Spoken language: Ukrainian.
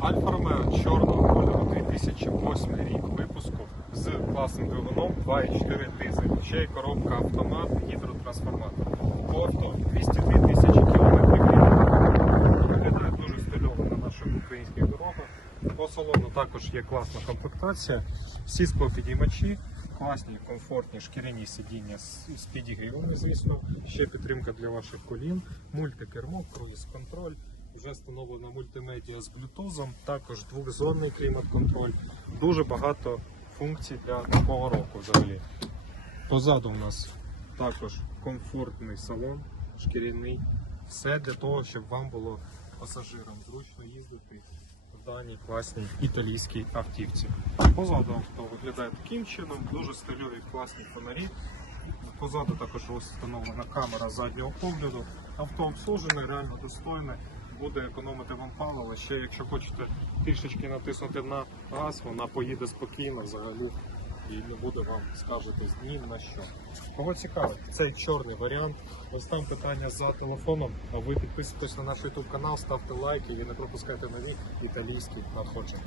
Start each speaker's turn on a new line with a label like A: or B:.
A: Альфа Ромео чорного кольору 2008 рік випуску з класним двигуном 2,4 дизель. Ще й коробка автомат, гідротрансформатор. По авто 202 тисячі кілометрів. Виглядає дуже стильово на наших українських дорогах. По салону також є класна комплектація. Всі склопідіймачі, класні, комфортні шкіряні сидіння з, підігрівами, звісно. Ще підтримка для ваших колін, мультикермо, круїз-контроль. Вже встановлена мультимедіа з блютузом, також двохзонний клімат-контроль. Дуже багато функцій для такого року взагалі. Позаду у нас також комфортний салон, шкіряний. Все для того, щоб вам було пасажирам зручно їздити в даній класній італійській автівці. Позаду авто виглядає таким чином, дуже стильові класні фонарі. Позаду також встановлена камера заднього погляду. Авто обслужене, реально достойне, буде економити вам паливо. Ще якщо хочете трішечки натиснути на газ, вона поїде спокійно взагалі і не буде вам скаржитись ні на що. Кого цікавить, цей чорний варіант. Ось там питання за телефоном. А ви підписуйтесь на наш YouTube канал, ставте лайки і не пропускайте нові італійські надходження.